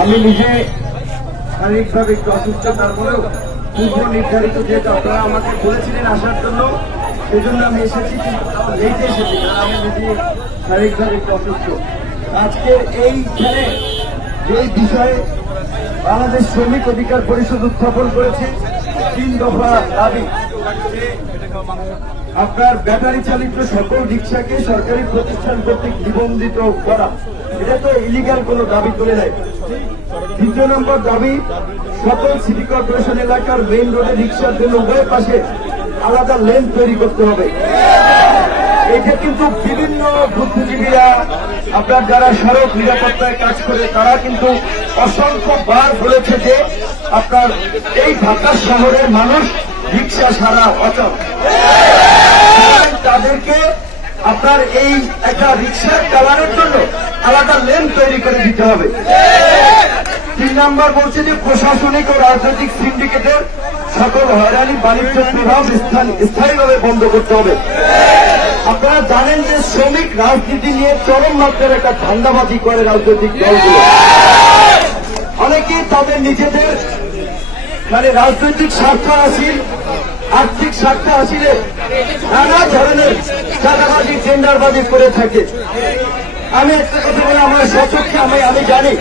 আমি নিজে শারীরিকভাবে একটু অসুস্থ, তারপরেও পূর্ব নির্ধারিত যেহেতু আপনারা আমাকে বলেছিলেন আসার জন্য, সেজন্য আমি এসেছি। লেটে এসেছি কারণ আমি নিজে শারীরিকভাবে একটু অসুস্থ। আজকে এইখানে যে বিষয়ে বাংলাদেশ শ্রমিক অধিকার পরিষদ উত্থাপন করেছে 3 দফা দাবি। আপনার ব্যাটারি চালিত সকল রিক্সাকে সরকারি প্রতিষ্ঠান কর্তৃক নিবন্ধিত করা, এটা তো ইলিগাল কোন দাবি তুলে নেয়। 2 নম্বর দাবি, সকল সিটি কর্পোরেশন এলাকার মেইন রোডে রিক্সার জন্য উভয় পাশে আলাদা লেন তৈরি করতে হবে। এটা কিন্তু বিভিন্ন বুদ্ধিজীবীরা, আপনার যারা সড়ক নিরাপত্তায় কাজ করে, তারা কিন্তু অসংখ্যবার বলেছে যে আপনার এই ঢাকা শহরের মানুষ রিক্সা ছাড়া অচল। তাদেরকে আপনার এই একটা রিক্সা চালানোর জন্য আলাদা লেন তৈরি করে দিতে হবে। 3 নম্বর বলছে যে প্রশাসনিক ও রাজনৈতিক সিন্ডিকেটের সকল হয়রানি বাণিজ্য প্রভাব স্থায়ীভাবে বন্ধ করতে হবে। আপনারা জানেন যে শ্রমিক রাজনীতি নিয়ে চরম মাত্রার একটা ধান্দাবাজি করে রাজনৈতিক দলগুলো। অনেকেই তাদের নিজেদের রাজনৈতিক স্বার্থ হাসিল, আর্থিক স্বার্থ হাসিলে নানা ধরনের চাঁদাবাজি, টেন্ডারবাজি করে থাকে। আমি একটা কথা বলে আমার সচক্ষে আমি জানি,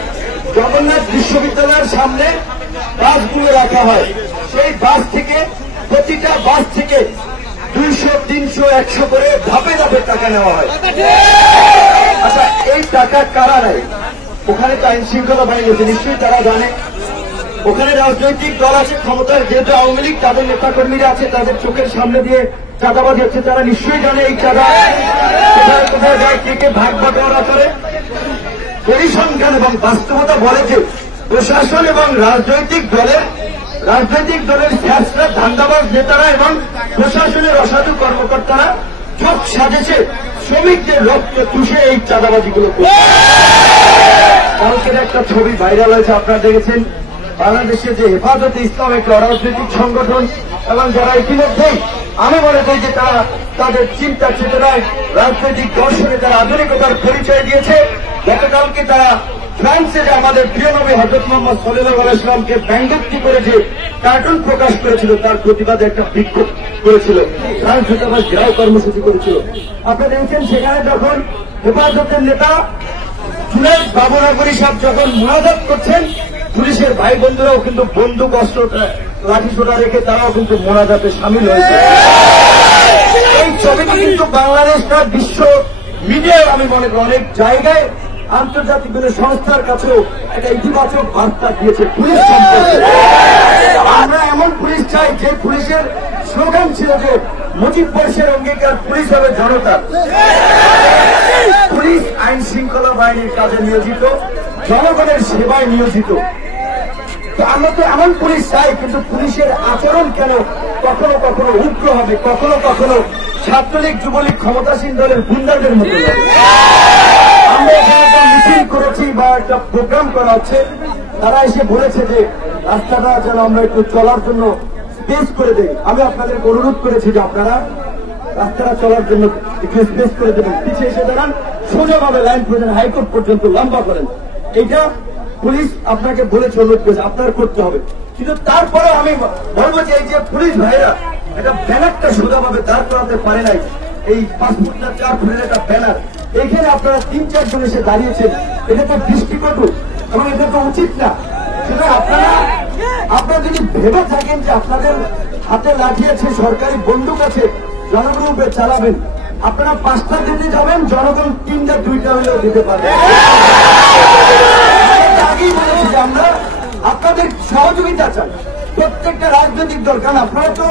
জগন্নাথ বিশ্ববিদ্যালয়ের সামনে বাসগুলো রাখা হয়, সেই বাস থেকে প্রতিটা বাস থেকে 200, 300, 100 করে ধাপে ধাপে টাকা নেওয়া হয়। আচ্ছা, এই টাকা কারা নেয়? ওখানে তো আইন শৃঙ্খলা বাহিনী আছে, নিশ্চয়ই তারা জানে। ওখানে রাজনৈতিক দল আছে ক্ষমতার, যেহেতু আওয়ামী লীগ, তাদের নেতাকর্মীরা আছে, তাদের চোখের সামনে দিয়ে চাঁদাবাজি হচ্ছে, তারা নিশ্চয়ই জানে এই চাঁদা কোথায় কোথায় যায়, কে কে ভাগ বাটোয়ারা করে। পরিসংখ্যান এবং বাস্তবতা বলে যে প্রশাসন এবং রাজনৈতিক দলের ফ্যাসলা ধান্দাবাজ নেতারা এবং প্রশাসনের অসাধু কর্মকর্তারা সব সাজেছে শ্রমিকদের রক্ত চুষে এই চাঁদাবাজিগুলো করে। কালকের একটা ছবি ভাইরাল হয়েছে, আপনারা দেখেছেন। বাংলাদেশে যে হেফাজতে ইসলাম একটা অরাজনৈতিক সংগঠন এবং যারা ইতিমধ্যেই আমি মনে করি যে তারা তাদের চিন্তা চেতনায় রাজনৈতিক দর্শনে তারা আধুনিকতার পরিচয় দিয়েছে। গতকালকে তারা ফ্রান্সে যে আমাদের প্রিয় নবী হযরত মুহাম্মদ সাল্লাল্লাহু আলাইহি ওয়াসাল্লামকে ব্যঙ্গোক্তি করে যে কার্টুন প্রকাশ করেছিল, তার প্রতিবাদে একটা বিক্ষোভ করেছিল, ফ্রান্স দূতাবাস ঘেরাও কর্মসূচি করেছিল। আপনারা দেখেন সেখানে যখন হেফাজতের নেতা জুনায়েদ বাবুনগরী সাহেব যখন মুনাজাত করছেন, পুলিশের ভাই বন্ধুরাও কিন্তু বন্দুক, অস্ত্র, লাঠি সোটা রেখে তারাও কিন্তু মোনাজাতে সামিল হয়েছে। এই ছবিটি কিন্তু বাংলাদেশ না, বিশ্ব মিডিয়ায় আমি মনে করি অনেক জায়গায় আন্তর্জাতিক বিভিন্ন সংস্থার কাছেও একটা ইতিবাচক বার্তা দিয়েছে পুলিশ সম্পর্কে। আমরা এমন পুলিশ চাই যে পুলিশের স্লোগান ছিল যে মুজিব বয়সের অঙ্গীকার, পুলিশ হবে জনতা। পুলিশ আইন শৃঙ্খলা বাহিনীর কাজে নিয়োজিত, জনগণের সেবায় নিয়োজিত। তো আমরা তো এমন পুলিশ চাই, কিন্তু পুলিশের আচরণ কেন কখনো কখনো উগ্র হবে, কখনো কখনো ছাত্রলীগ, যুবলীগ, ক্ষমতাসীন দলের গুন্ডাদের মতো। আমরা এখানে একটা মিছিল করেছি বা একটা প্রোগ্রাম করা হচ্ছে, তারা এসে বলেছে যে রাস্তাটা যেন আমরা একটু চলার জন্য স্পেস করে দেই। আমি আপনাদেরকে অনুরোধ করেছি যে আপনারা রাস্তাটা চলার জন্য একটু স্পেস করে দেবেন, পিছিয়ে এসে দাঁড়ান, সোজাভাবে লাইন প্রয়োজন হাইকোর্ট পর্যন্ত লম্বা করেন। এইটা পুলিশ আপনাকে বলেছে, অনুরোধ করেছে, আপনার করতে হবে। কিন্তু তারপরে আমি বলবো যে এই যে পুলিশ ভাইরা এটা ব্যানারটা সোজাভাবে দাঁড় করাতে পারে নাই, এই 5 ফুট 4 ফুটের একটা ব্যানার, এখানে আপনারা 3-4 জন এসে দাঁড়িয়েছেন, এটা তো দৃষ্টিকটু এবং এটা তো উচিত না। সুতরাং আপনারা যদি ভেবে থাকেন যে আপনাদের হাতে লাঠি আছে, সরকারি বন্দুক আছে, জনগণের উপরে চালাবেন, আপনারা 5টা দিতে যাবেন, জনগণ 3টা 2টা হলেও দিতে পারবেন। আগেই বলেছি যে আমরা আপনাদের সহযোগিতা চাই, প্রত্যেকটা রাজনৈতিক দল, কারণ আপনারা তো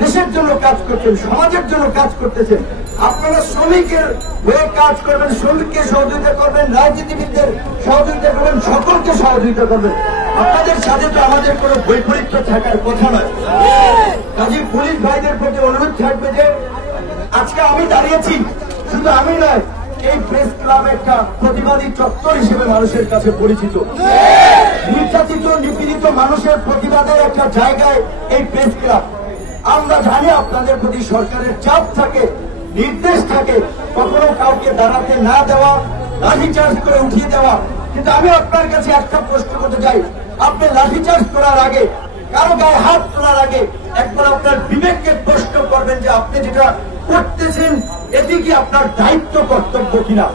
দেশের জন্য কাজ করছেন, সমাজের জন্য কাজ করতেছেন। আপনারা শ্রমিকের হয়ে কাজ করবেন, শ্রমিককে সহযোগিতা করবেন, রাজনীতিবিদদের সহযোগিতা করবেন, সকলকে সহযোগিতা করবেন। আপনাদের সাথে তো আমাদের কোনো বৈপরীত্য থাকার কথা নয়। কাজেই পুলিশ ভাইদের প্রতি অনুরোধ থাকবে যে আজকে আমি দাঁড়িয়েছি, শুধু আমি নয়, এই প্রেস ক্লাব একটা প্রতিবাদী চত্বর হিসেবে মানুষের কাছে পরিচিত। নির্যাতিত, নিপীড়িত মানুষের প্রতিবাদের একটা জায়গায় এই প্রেস ক্লাব। আমরা জানি আপনাদের প্রতি সরকারের চাপ থাকে, নির্দেশ থাকে কখনো কাউকে দাঁড়াতে না দেওয়া, লাঠিচার্জ করে উঠিয়ে দেওয়া। কিন্তু আমি আপনার কাছে একটা প্রশ্ন করতে চাই, আপনি লাঠিচার্জ করার আগে, কারো গায়ে হাত তোলার আগে একবার আপনার বিবেককে প্রশ্ন করবেন যে আপনি যেটা করতেছেন এটি কি আপনার দায়িত্ব কর্তব্য কিনা।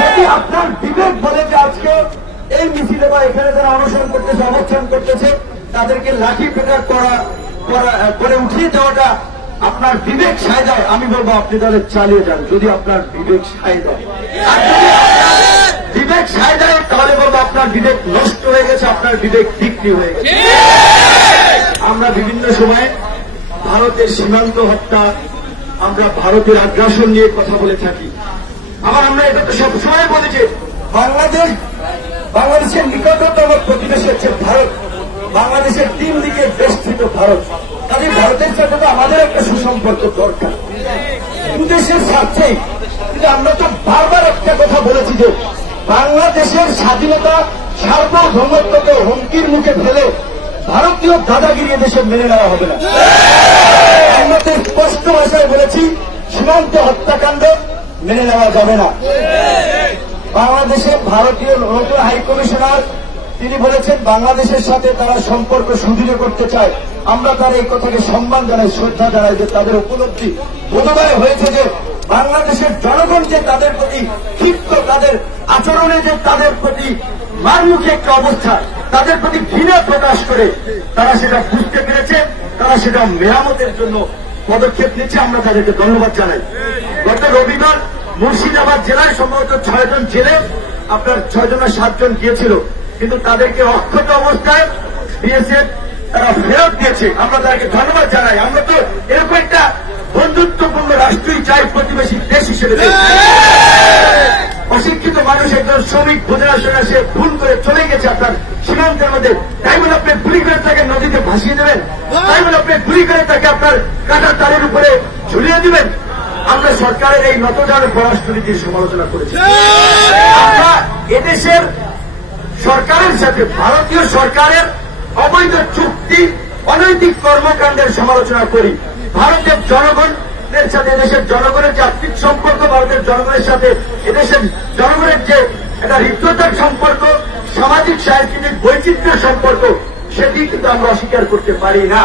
যদি আপনার বিবেক বলে যে আজকে এই মিছিলে বা এখানে যারা অনশন করতেছে, অবস্থান করতেছে, তাদেরকে লাঠি পেটার করে উঠিয়ে দেওয়াটা আপনার বিবেক সায় দেয়, আমি বলবো আপনি তাহলে চালিয়ে যান। যদি আপনার বিবেক সায় দেয়, আর যদি বিবেক সায় দেয় তাহলে বলবো আপনার বিবেক নষ্ট হয়ে গেছে, আপনার বিবেক বিক্রি হয়ে গেছে। আমরা বিভিন্ন সময় ভারতের সীমান্ত হত্যা, আমরা ভারতের আগ্রাসন নিয়ে কথা বলে থাকি। আবার আমরা এটা তো সবসময় বলি যে বাংলাদেশের নিকটতম প্রতিবেশী হচ্ছে ভারত, বাংলাদেশের 3 দিকে বেষ্টিত ভারত। কাজে ভারতের সাথে তো আমাদের একটা সুসম্পর্ক দরকার দেশের স্বার্থেই। কিন্তু আমরা তো বারবার একটা কথা বলেছি যে বাংলাদেশের স্বাধীনতা সার্বভৌমত্বকে হুমকির মুখে ফেলে ভারতীয় দাদাগিরি দেশে মেনে নেওয়া হবে না। আমরা তো স্পষ্ট ভাষায় বলেছি সীমান্ত হত্যাকাণ্ড মেনে নেওয়া যাবে না। বাংলাদেশে ভারতীয় নতুন হাইকমিশনার তিনি বলেছেন বাংলাদেশের সাথে তারা সম্পর্ক সুদৃঢ় করতে চায়। আমরা তার এই কথাকে সম্মান জানাই, শ্রদ্ধা জানাই যে তাদের উপলব্ধি বোধোদয় হয়েছে যে বাংলাদেশের জনগণ যে তাদের প্রতি ক্ষিপ্ত, তাদের আচরণে যে তাদের প্রতি মারমুখী একটা অবস্থা, তাদের প্রতি ঘৃণা প্রকাশ করে তারা সেটা বুঝতে পেরেছে, তারা সেটা মেরামতের জন্য পদক্ষেপ নিচ্ছে। আমরা তাদেরকে ধন্যবাদ জানাই। গত রবিবার মুর্শিদাবাদ জেলায় সম্ভবত 6 জন জেলে আপনার 6 জন না 7 জন গিয়েছিল, কিন্তু তাদেরকে অক্ষত অবস্থায় বিএসএফ তারা ফেরত দিয়েছে। আমরা তাদেরকে ধন্যবাদ জানাই। আমরা তো এরকম একটা বন্ধুত্বপূর্ণ রাষ্ট্রই চাই প্রতিবেশী দেশ হিসেবে। অশিক্ষিত মানুষ একজন শ্রমিক বোঝার সঙ্গে সে ভুল করে চলে গেছে আপনার সীমান্তের মধ্যে, তাই বলে আপনি গুলি করে তাকে নদীতে ভাসিয়ে দেবেন? তাই বলে আপনি গুলি করে তাকে আপনার কাঁটার তারের উপরে ঝুলিয়ে দিবেন? আমরা সরকারের এই নতজানু পররাষ্ট্রনীতির সমালোচনা করেছি। আমরা এদেশের সরকারের সাথে ভারতীয় সরকারের অবৈধ চুক্তি, অনৈতিক কর্মকাণ্ডের সমালোচনা করি। ভারতের জনগণের সাথে এদেশের জনগণের যে আর্থিক সম্পর্ক, ভারতের জনগণের সাথে এদেশের জনগণের যে একটা হৃদ্যতার সম্পর্ক, সামাজিক সাংস্কৃতিক বৈচিত্র্যের সম্পর্ক, সেটি কিন্তু আমরা অস্বীকার করতে পারি না।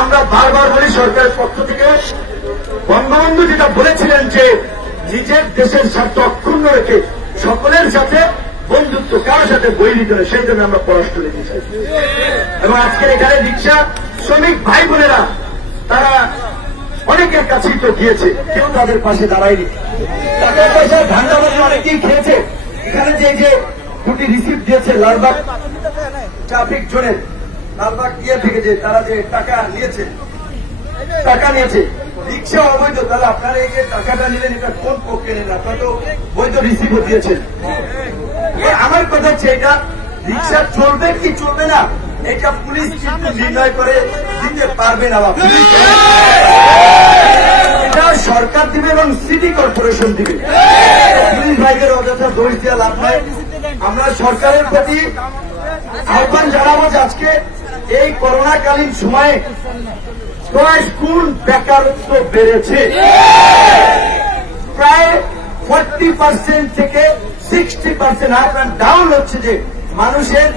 আমরা বারবার বলি সরকারের পক্ষ থেকে, বঙ্গবন্ধু যেটা বলেছিলেন যে নিজের দেশের স্বার্থ অক্ষুণ্ণ রেখে সকলের সাথে বন্ধুত্ব, কারোর সাথে বৈরিত নয়, সেই জন্য আমরা পররাষ্ট্রনীতি চাই। এবং আজকের এখানে রিক্সা শ্রমিক ভাই বোনেরা তারা অনেকের কাছেই তো গিয়েছে, কেউ তাদের পাশে দাঁড়ায়নি। টাকার পয়সা ধান্দাবাজি অনেকেই খেয়েছে। এখানে যে 2টি রিসিপ্ট দিয়েছে লালবাগ ট্রাফিক জোনের, লালবাগ দিয়ে থেকে যে তারা যে টাকা নিয়েছে রিক্সা অবৈধ, তাহলে আপনারা এই যে টাকাটা নিলেন এটা কোন পক্ষে নিলেন? আপনারা তো বৈধ রিসিপ্ট দিয়েছেন। আমার কথা হচ্ছে এটা রিক্সা চলবে কি চলবে না এটা পুলিশ কিন্তু নির্ণয় করে দিতে পারবে না। এটা সরকার দিবে এবং সিটি কর্পোরেশন দিবে। পুলিশ ভাইদের অযথা দোষ দেওয়া লাভ নাই। আমরা সরকারের প্রতি আহ্বান জানাবো যে আজকে এই করোনাকালীন সময়ে 10 গুণ বেকারত্ব বেড়েছে। প্রায় 40% থেকে 60% আপ অ্যান্ড ডাউন হচ্ছে যে মানুষের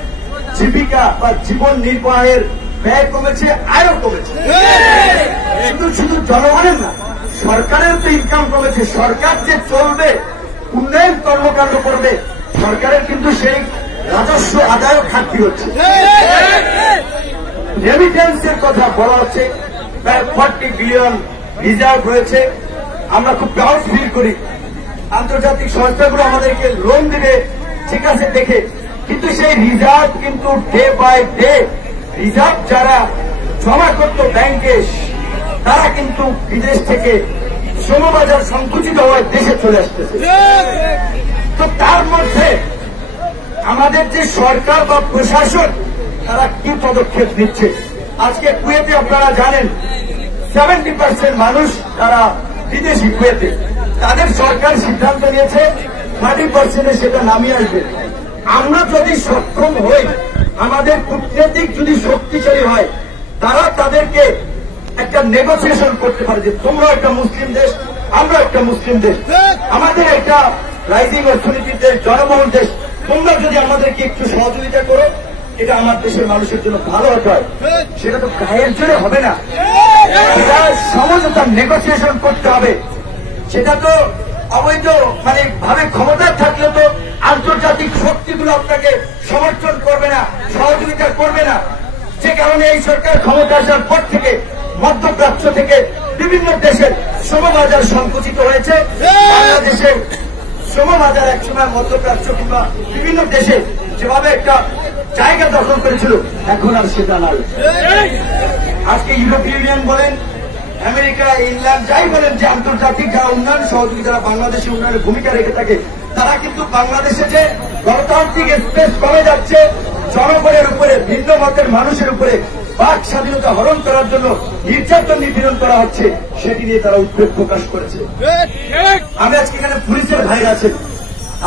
জীবিকা বা জীবন নির্বাহের ব্যয় কমেছে, আয়ও কমেছে। শুধু জনগণের না, সরকারের তো ইনকাম কমেছে। সরকার যে চলবে, উন্নয়ন কর্মকাণ্ড করবে, সরকারের কিন্তু সেই রাজস্ব আদায়ও ঘাটতি হচ্ছে। রেমিটেন্সের কথা বলা হচ্ছে, প্রায় 40 বিলিয়ন রিজার্ভ রয়েছে। আমরা খুব প্রাউড ফিল করি। আন্তর্জাতিক সংস্থাগুলো আমাদেরকে লোন দিবে, ঠিক আছে দেখে, কিন্তু সেই রিজার্ভ কিন্তু ডে বাই ডে রিজার্ভ যারা জমা করত ব্যাংকে, তারা কিন্তু বিদেশ থেকে শ্রমবাজার সংকুচিত হওয়ায় দেশে চলে আসতেছে। তো তার মধ্যে আমাদের যে সরকার বা প্রশাসন তারা কি পদক্ষেপ নিচ্ছে? আজকে কুয়েতে আপনারা জানেন 70% মানুষ তারা বিদেশি। কুয়েতে তাদের সরকার সিদ্ধান্ত নিয়েছে 30% সেটা নামিয়ে আসবে। আমরা যদি সক্ষম হই, আমাদের কূটনৈতিক যদি শক্তিশালী হয়, তারা তাদেরকে একটা একটা নেগোসিয়েশন করতে পারে যে তোমরা একটা মুসলিম দেশ, আমরা একটা মুসলিম দেশ, আমাদের একটা রাইজিং অর্থনীতির দেশ, জনবহুল দেশ, তোমরা যদি আমাদেরকে একটু সহযোগিতা করো, এটা আমার দেশের মানুষের জন্য ভালো হতে হয়। সেটা তো গায়ের জোরে হবে না, সেটা সমঝোতা নেগোসিয়েশন করতে হবে। সেটা তো অবৈধ মানে ভাবে ক্ষমতায় থাকলে তো আন্তর্জাতিক শক্তিগুলো আপনাকে সমর্থন করবে না, সহযোগিতা করবে না। যে কারণে এই সরকার ক্ষমতা আসার পর থেকে মধ্যপ্রাচ্য থেকে বিভিন্ন দেশের শ্রমবাজার সংকুচিত হয়েছে। বাংলাদেশের শ্রমবাজার একসময় মধ্যপ্রাচ্য কিংবা বিভিন্ন দেশে যেভাবে একটা জায়গা দখল করেছিল, এখন আর সেটা নাই। আজকে ইউরোপীয় ইউনিয়ন বলেন, আমেরিকা, ইংল্যান্ড যাই বলেন, যে আন্তর্জাতিক যারা উন্নয়ন সহযোগী যারা বাংলাদেশের উন্নয়নের ভূমিকা রেখে থাকে, তারা কিন্তু বাংলাদেশে যে গণতান্ত্রিক স্পেস কমে যাচ্ছে, জনগণের উপরে, ভিন্ন মতের মানুষের উপরে বাক স্বাধীনতা হরণ করার জন্য নির্যাতন নিপীড়ন করা হচ্ছে, সেটি নিয়ে তারা উদ্বেগ প্রকাশ করেছে। আমি আজকে এখানে পুলিশের ভাইরা আছেন,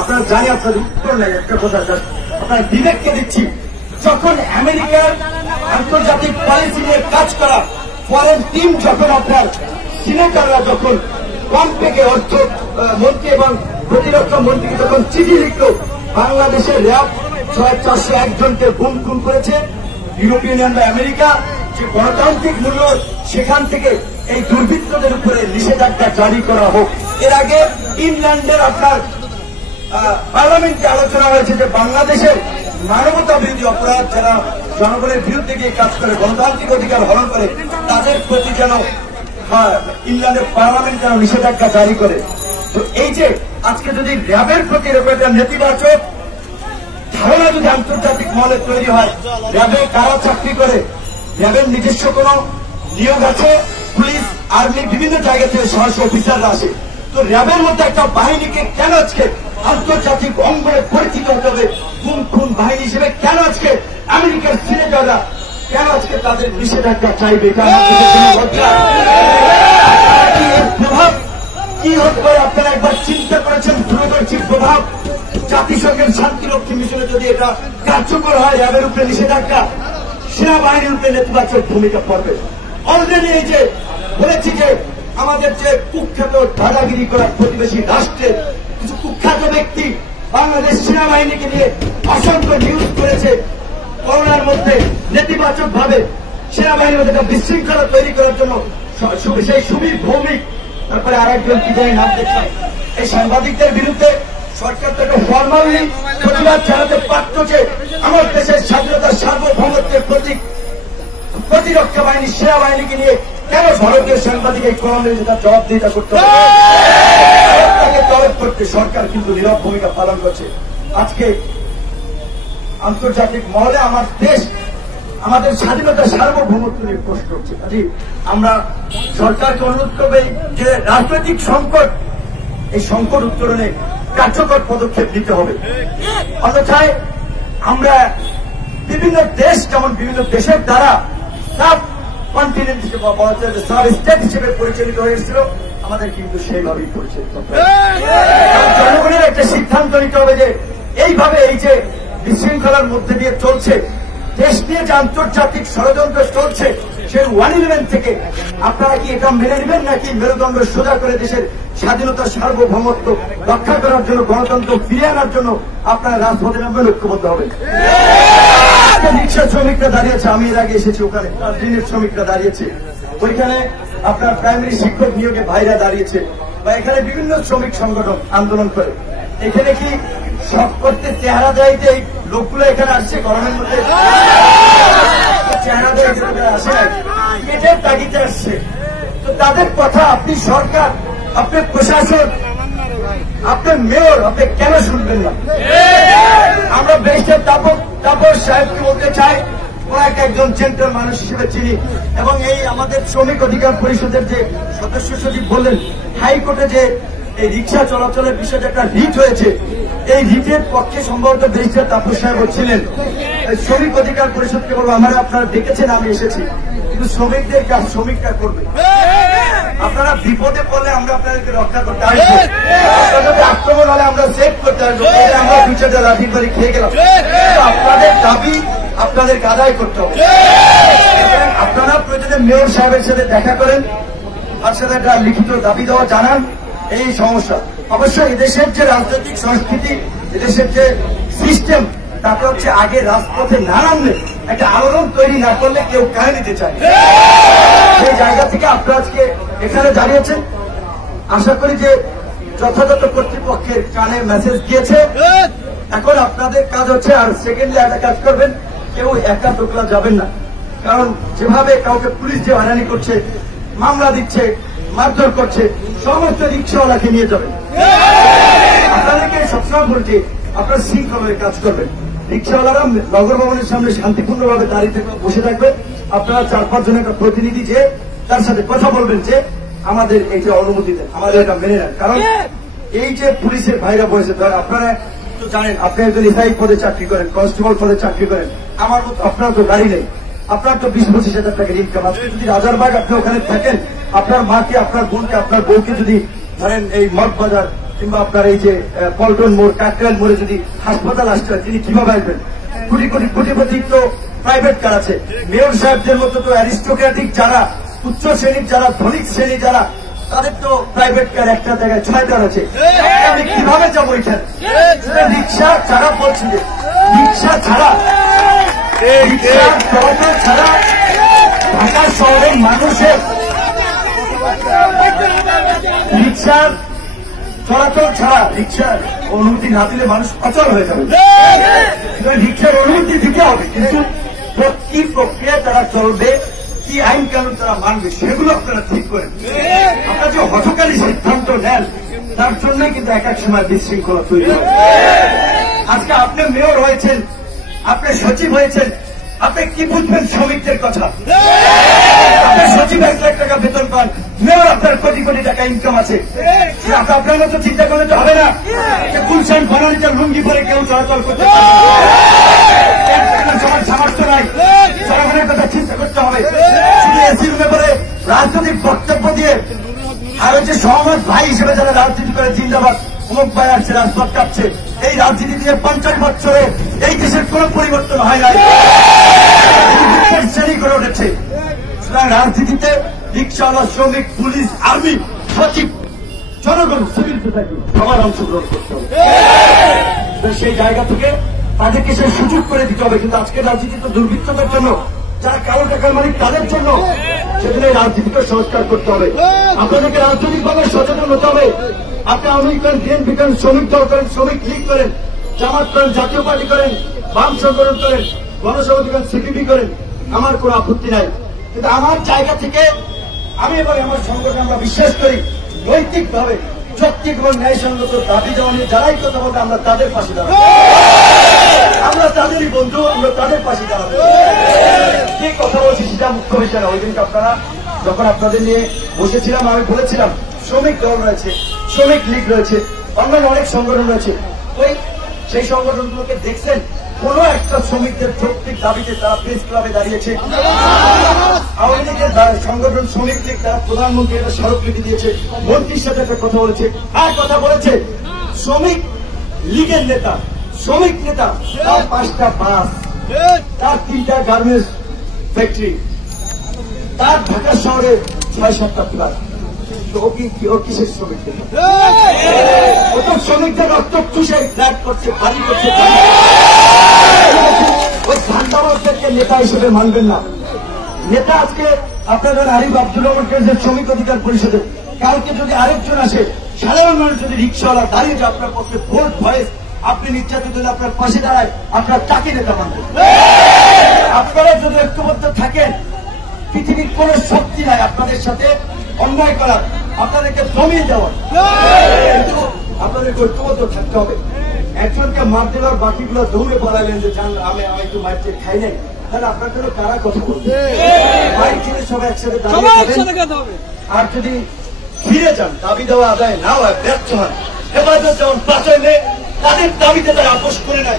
আপনারা জানি আপনাদের উত্তর নেই, একটা কথা আপনার বিবেককে দিচ্ছি। যখন আমেরিকার আন্তর্জাতিক পলিসি নিয়ে কাজ করা ফরেন টিম, যখন আপনার সিনেটররা যখন পম্পেকে অর্থ মন্ত্রী এবং প্রতিরক্ষা মন্ত্রীকে যখন চিঠি লিখল, বাংলাদেশের র্যাব 401 জনকে গুম খুন করেছে, ইউরোপিয়ান ইউনিয়ন বা আমেরিকা যে গণতান্ত্রিক মূল্য, সেখান থেকে এই দুর্বৃত্তদের উপরে নিষেধাজ্ঞা জারি করা হোক। এর আগে ইংল্যান্ডের আপনার পার্লামেন্টে আলোচনা হয়েছে যে বাংলাদেশের মানবতা বিরোধী অপরাধ যারা জনগণের বিরুদ্ধে গিয়ে কাজ করে, গণতান্ত্রিক অধিকার হরণ করে, তাদের প্রতি যেন ইংল্যান্ডের পার্লামেন্ট যেন নিষেধাজ্ঞা জারি করে। তো এই যে আজকে যদি র্যাবের প্রতি একটা নেতিবাচক ধারণা যদি আন্তর্জাতিক মহলে তৈরি হয়, র্যাবে কারা চাকরি করে, র্যাবের নিজস্ব কোন নিয়োগ আছে, পুলিশ, আর্মি, বিভিন্ন জায়গা থেকে সহস্র অফিসাররা আসে, তো র্যাবের মধ্যে একটা বাহিনীকে কেন আজকে আন্তর্জাতিক অঙ্গনে পরিচিত হতে হবে গুম খুন বাহিনী হিসেবে? কেন আজকে আমেরিকার সিনেটররা কেন আজকে তাদের নিষেধাজ্ঞা চাইবে? প্রভাব কি হতে পারে আপনারা একবার চিন্তা করেছেন? দূরদর্শী প্রভাব জাতিসংঘের শান্তিরক্ষী মিশনে যদি এটা কার্যকর হয়, র্যাবের উপরে নিষেধাজ্ঞা সেনাবাহিনীর উপরে নেতিবাচক ভূমিকা পড়বে। অলরেডি এই যে বলেছি যে আমাদের যে কুখ্যাত দাদাগিরি করা প্রতিবেশী রাষ্ট্রের কিছু কুখ্যাত ব্যক্তি বাংলাদেশ সেনাবাহিনীকে নিয়ে অসংখ্য নিউজ করেছে, করোনার মধ্যে নেতিবাচক ভাবে সেনাবাহিনীর মধ্যে একটা বিশৃঙ্খলা তৈরি করার জন্য সেই সুবীর ভৌমিক, তারপরে আরেকজন কি জানি নাম দেখলাম, এই সাংবাদিকদের বিরুদ্ধে সরকার তাকে ফরমালি প্রতিবাদ জানাতে পারত যে আমার দেশের স্বাধীনতার সার্বভৌমত্বের প্রতীক প্রতিরক্ষা বাহিনী সেনাবাহিনীকে নিয়ে কেন ভারতীয় সাংবাদিক এই কর্মের জবাবদিহিতা করতে হবে? তাকে তলব করতে সরকার কিন্তু নীরব ভূমিকা পালন করছে। আজকে আন্তর্জাতিক মহলে আমার দেশ, আমাদের স্বাধীনতা সার্বভৌমত্ব নিয়ে প্রশ্ন হচ্ছে। আমরা সরকারকে অনুরোধ করবে যে রাজনৈতিক সংকট, এই সংকট উত্তরণে কার্যকর পদক্ষেপ নিতে হবে। অন্যথায় আমরা বিভিন্ন দেশ, যেমন বিভিন্ন দেশের দ্বারা সাব কন্টিনেন্ট হিসেবে সাব স্টেট হিসেবে পরিচালিত হয়েছিল, আমাদের কিন্তু সেইভাবেই পরিচালিত হবে। জনগণের একটা সিদ্ধান্ত নিতে হবে যে এইভাবে এই যে বিশৃঙ্খলার মধ্যে দিয়ে চলছে, দেশ নিয়ে যে আন্তর্জাতিক ষড়যন্ত্র চলছে, সেই 111 থেকে আপনারা কি এটা মেনে নেবেন, নাকি মেরুদণ্ড সোজা করে দেশের স্বাধীনতা সার্বভৌমত্ব রক্ষা করার জন্য, গণতন্ত্র ফিরিয়ে আনার জন্য আপনারা রাজপথে নামবেন, ঐক্যবদ্ধ হবেন? রিক্সা শ্রমিকরা দাঁড়িয়েছে, আমি এর আগে এসেছি, ওখানে ট্রেনের শ্রমিকরা দাঁড়িয়েছে, ওইখানে আপনার প্রাইমারি শিক্ষক নিয়োগে ভাইরা দাঁড়িয়েছে, বা এখানে বিভিন্ন শ্রমিক সংগঠন আন্দোলন করে। এখানে কি সব করতে চেহারা দেয় যে এই লোকগুলো এখানে আসছে গরমের মধ্যে? চেহারা দেয় আসে না, পেটের তাগিদে আসছে। তো তাদের কথা আপনি সরকার, আপনি প্রশাসন, আপনার মেয়র, আপনি কেন শুনবেন না? আমরা ব্যারিস্টার তাপস সাহেবকে বলতে চাই, ওনাকে একজন জেন্টাল মানুষ হিসেবে চিনি, এবং এই আমাদের শ্রমিক অধিকার পরিষদের যে সদস্য সচিব বললেন, হাইকোর্টে যে এই রিক্সা চলাচলের বিষয়টা একটা রিট হয়েছে, এই রিটের পক্ষে সম্ভবত ব্যারিস্টার তাপস সাহেব ছিলেন। শ্রমিক অধিকার পরিষদকে বলবো, আমরা আপনারা দেখেছেন, আমি এসেছি, কিন্তু শ্রমিকদের কাজ শ্রমিকরা করবে। আপনারা বিপদে পড়লে আমরা আপনাদেরকে রক্ষা করতে আসবো, আপনাদের আক্রমণ হলে আমরা সেভ করতে আসবো, আমরা 2-4টা লাঠির বাড়ি খেয়ে গেলাম। আপনাদের দাবি আপনাদেরকে আদায় করতে হবে। আপনারা প্রয়োজনে মেয়র সাহেবের সাথে দেখা করেন, তার সাথে একটা লিখিত দাবি দেওয়া জানান। এই সমস্যা অবশ্যই এদেশের যে রাজনৈতিক সংস্কৃতি, এদেশের যে সিস্টেম, তাতে হচ্ছে আগে রাজপথে না নামলে, একটা আলোড়ন তৈরি না করলে কেউ কানে নিতে চায়। সেই জায়গা থেকে আপনারা আজকে এখানে দাঁড়িয়েছেন। আশা করি যে যথাযথ কর্তৃপক্ষের কানে মেসেজ দিয়েছে। এখন আপনাদের কাজ হচ্ছে, আর সেকেন্ডলি একটা কাজ করবেন, কেউ একা টোকলা যাবেন না। কারণ যেভাবে কাউকে পুলিশ যে হয়রানি করছে, মামলা দিচ্ছে, মারধর করছে, সমস্ত রিক্সাওয়ালাকে নিয়ে যাবেন। আপনাদেরকে সবসময় বলছি, আপনারা শৃঙ্খলায় কাজ করবেন। রিক্সাওয়ালারা নগর ভবনের সামনে শান্তিপূর্ণভাবে দাঁড়িয়ে বসে থাকবে। আপনারা 4-5 জনের একটা প্রতিনিধি যে তার সাথে কথা বলবেন যে আমাদের এই যে অনুমতি দেন, আমাদের এটা মেনে নেন। কারণ এই যে পুলিশের ভাইরা বসে, আপনারা তো জানেন, আপনি একজন এসআই পদে চাকরি করেন, কনস্টেবল পদে চাকরি করেন, আমার মতো আপনার তো গাড়ি নেই, আপনার তো 20-25 হাজার টাকার ইনকাম। আজকে যদি রাজারবাগ আপনি ওখানে থাকেন, আপনার মাকে, আপনার বোনকে, আপনার বউকে যদি ধরেন এই মগবাজার কিংবা আপনার এই যে পল্টন মোড়, কাকরাইল মোড়ে যদি হাসপাতাল আসতে হয়, তিনি কিভাবে আসবেন? কোটি কোটি কোটিপতি তো প্রাইভেট কার আছে। মেয়র সাহেবদের মতো তো অ্যারিস্টোক্রেটিক যারা, উচ্চ শ্রেণীর যারা, ধনিক শ্রেণী যারা, তাদের তো প্রাইভেট কার একটা জায়গায় 6টা আছে। আমি কিভাবে যাবো এখানে? রিক্সা ছাড়া বলছি, যে রিক্সা ছাড়া, রিক্সা চলাচল ছাড়া ঢাকা শহরের মানুষের রিক্সার চলাচল ছাড়া, রিক্সার অনুমতি না দিলে মানুষ অচল হয়ে যাবে। রিক্সার অনুমতি দিতে হবে, কিন্তু কি প্রক্রিয়া তারা চলবে, কি আইন কানুন তারা মানবে, সেগুলো আপনারা ঠিক করেন। আপনারা যে হঠকারী সিদ্ধান্ত নেন, তার জন্যই কিন্তু এক এক সময় বিশৃঙ্খলা তৈরি হয়। আজকে আপনি মেয়র হয়েছেন, আপনি সচিব হয়েছেন, আপনি কি বুঝবেন শ্রমিকদের কথা? আপনার সচিব 1 লাখ টাকা বেতন পান, মেয়র আপনার কোটি কোটি টাকা ইনকাম আছে। আপনার মতো চিন্তা করলে তো হবে না। গুলশান ফরানিটার লুঙ্গি পরে কেউ চলাচল করতে পারে, সবার সামর্থ্য নাই। জনগণের কথা চিন্তা করতে হবে। শুধু এসি রুমে পরে রাজনৈতিক বক্তব্য দিয়ে, আর হচ্ছে সহমত ভাই হিসেবে যারা রাজনীতি করে, জিন্দাবাদ অমুক ভাই আসছে, রাজপথ কাঁপছে, এই রাজনীতি দিয়ে 50 বছরে এই দেশের কোন পরিবর্তন হয় নাই, শ্রেণী করে উঠেছে। সুতরাং রাজনীতিতে রিক্সাওয়ালা, শ্রমিক, পুলিশ, আর্মি, সচিব, জনগণ, সিভিল সোসাইটি সবার অংশগ্রহণ করতে হবে। সেই জায়গা থেকে তাদেরকে সে সুযোগ করে দিতে হবে। কিন্তু আজকের রাজনীতি তো দুর্বৃত্তদের জন্য, যারা কালো টাকার মালিক তাদের জন্য। সেজন্য এই রাজনীতিকে সংস্কার করতে হবে। আপনাদেরকে রাজনৈতিকভাবে সচেতন হতে হবে। আপনি আওয়ামী লীগ করেন, বিএনপি করেন, শ্রমিক দল করেন, শ্রমিক লীগ করেন, জামাত করেন, জাতীয় পার্টি করেন, বাম সংগঠন করেন, গণসংহতি করেন, সিপিবি করেন, আমার কোন আপত্তি নাই। কিন্তু আমার জায়গা থেকে আমি এবার আমার সংগঠন আমরা বিশ্বাস করি, নৈতিকভাবে যৌক্তিক এবং ন্যায়সঙ্গত দাবি দেওয়া নিয়ে যারাই কথা বলবে, আমরা তাদের পাশে দাঁড়াবো। আমরা তাদেরই বন্ধু, আমরা তাদের পাশে দাঁড়াবো। কি কথা বলছি সেটা মুখ্য বিষয় না। ওই দিনকে আপনারা যখন আপনাদের নিয়ে বসেছিলাম, আমি বলেছিলাম শ্রমিক দল রয়েছে, শ্রমিক লীগ রয়েছে, অন্যান্য অনেক সংগঠন রয়েছে। ওই সেই সংগঠনগুলোকে দেখছেন, কোন একটা শ্রমিকদের যৌক্তিক দাবিতে তারা প্রেস ক্লাবে দাঁড়িয়েছে? আওয়ামী লীগের সংগঠন শ্রমিক লীগ, তারা প্রধানমন্ত্রী একটা স্মারকলিপি দিয়েছে, মন্ত্রীর সাথে একটা কথা বলেছে, আর কথা বলেছে শ্রমিক লীগের নেতা, শ্রমিক নেতা, তার 5টা বাস, তার 3টা গার্মেন্টস ফ্যাক্টরি, তার ঢাকা শহরে 6-7টা প্লাস। ও কিসের শ্রমিক নেতা? ও তো শ্রমিকদের রক্ত চুষে ফ্ল্যাট করছে, বাড়ি করছে। ওই ধান্দাবাজদেরকে নেতা হিসেবে মানবেন না। নেতা আজকে আপনাদের আরিফ আব্দুল রহমানকে শ্রমিক অধিকার পরিষদে, কালকে যদি আরেকজন আসে, সাধারণ মানুষ যদি রিক্সাওয়ালা দাঁড়িয়ে যে আপনার পক্ষে ভোট ভয়েস, আপনি নির্যাতিত হলে আপনার পাশে দাঁড়ায়, আপনার তাকে নেতা মানবেন। আপনারা যদি ঐক্যবদ্ধ থাকেন, পৃথিবীর কোন শক্তি নাই আপনাদের সাথে অন্যায় করার, আপনাদেরকে জমিয়ে দেওয়ার। কিন্তু আপনাদেরকে ঐক্যবদ্ধ থাকতে হবে। একজনকে মার দেওয়ার বাকিগুলো দৌড়ে পালালেন যে আমি একটু মারতে খাই নাই, তাহলে আপনার জন্য কারা কথা বলবে? মাইক ছেড়ে সবাই একসাথে দাঁড়িয়ে, আর যদি ফিরে যান, দাবি দেওয়া আদায় না হয়, ব্যর্থ হয়, হেফাজত যেমন বাঁচাইলে তাদের দাবিতে তারা আপোষ করে নাই,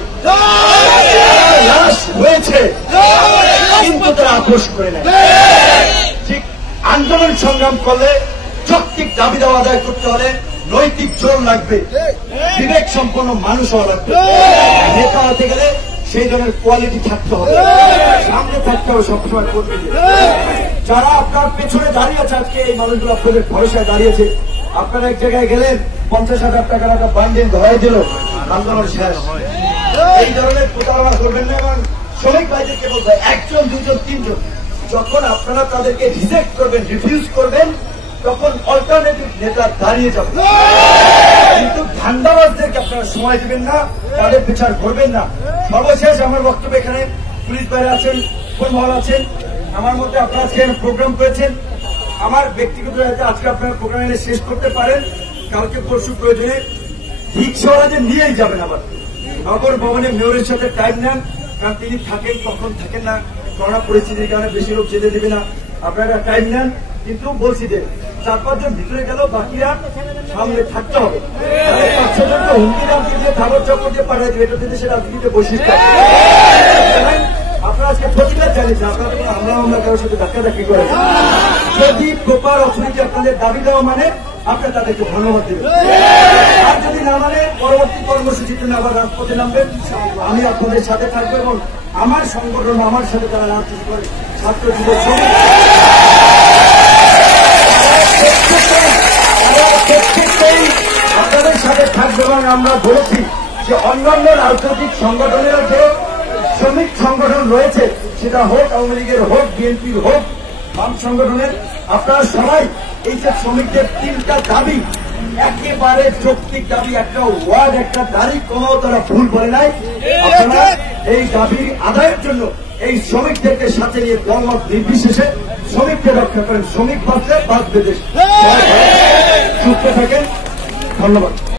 লাশ হয়েছে কিন্তু তারা আপোষ করে নাই। ঠিক আন্দোলন সংগ্রাম করলে, যৌক্তিক দাবি দেওয়া আদায় করতে হলে নৈতিক জোর লাগবে, বিবেক সম্পন্ন মানুষ হওয়া লাগবে। নেতা হতে গেলে সেই ধরনের কোয়ালিটি থাকতে হবে, সামনে থাকতে হবে সবসময় কর্মীদের। যারা আপনার পেছনে দাঁড়িয়েছে, আজকে এই মানুষগুলো আপনাদের ভরসায় দাঁড়িয়েছে, আপনারা এক জায়গায় গেলেন 50,000 টাকার একটা বান্ডেল ধরাই দিল, আন্দোলন শেষ। এই ধরনের প্রতারণা করবেন না। এবং শ্রমিক ভাইদেরকে বলবো, 1 জন 2 জন 3 জন যখন আপনারা তাদেরকে রিজেক্ট করবেন, রিফিউজ করবেন, তখন অল্টারনেটিভ নেতা দাঁড়িয়ে যাবেন। কিন্তু ধান্দাবাজদেরকে আপনারা সময় দিবেন না, তাদের বিচার করবেন না। সর্বশেষ আমার বক্তব্য, এখানে পুলিশ বাইরে আছেন, মহল আছেন, আমার মধ্যে আপনারা আজকে প্রোগ্রাম করেছেন। আমার ব্যক্তিগত আজকে আপনারা প্রোগ্রাম এনে শেষ করতে পারেন, কালকে পরশু প্রয়োজনে রিক্সাওয়ালাদের নিয়েই যাবেন। আবার নগর ভবনে মেয়রের সাথে টাইম নেন, কারণ তিনি থাকেন, কখন থাকেন না, করোনা পরিস্থিতির কারণে বেশি লোক যেতে দেবে না, আপনারা টাইম নেন। কিন্তু বলছি যে 4-5 জন ভিতরে গেল, বাকিরা সামনে থাকতে হবে। 5-6 জনকে হুমকি দামকি দিয়ে ধাবর চক্কর দিয়ে পাঠাই দেবে, এটা দেশের রাজনীতিতে বৈশিষ্ট্য। আপনারা আজকে প্রতিবাদ জানিয়েছেন, আপনারা আমরা কারোর সাথে ধাক্কাধাক্কি করেছেন। যদি প্রপার অথরিটি আপনাদের দাবি দেওয়া মানে আপনারা তাদেরকে ধন্যবাদ দেবেন, আর যদি না মানে পরবর্তী কর্মসূচিতে আবার রাজপথে নামবেন। আমি আপনাদের সাথে থাকবো এবং আমার সংগঠন, আমার সাথে যারা রাজনীতি করে, ছাত্র যুবক প্রত্যেকটাই আপনাদের সাথে থাকবে। এবং আমরা বলেছি যে অন্যান্য রাজনৈতিক সংগঠনের যে শ্রমিক সংগঠন রয়েছে, সেটা হোক আওয়ামী লীগের, হোক বিএনপির, হোক বাম সংগঠনের, আপনারা সবাই এই যে শ্রমিকদের 3টা দাবি, একেবারে যৌক্তিক দাবি, একটা ওয়ার্ড, একটা দাড়ি কোথাও তারা ভুল বলে নাই। আপনারা এই দাবির আদায়ের জন্য এই শ্রমিকদেরকে সাথে নিয়ে দলমত নির্বিশেষে শ্রমিকদের রক্ষা করেন। শ্রমিক বাঁচলে বাঁচবে দেশ। সুস্থ থাকেন, ধন্যবাদ।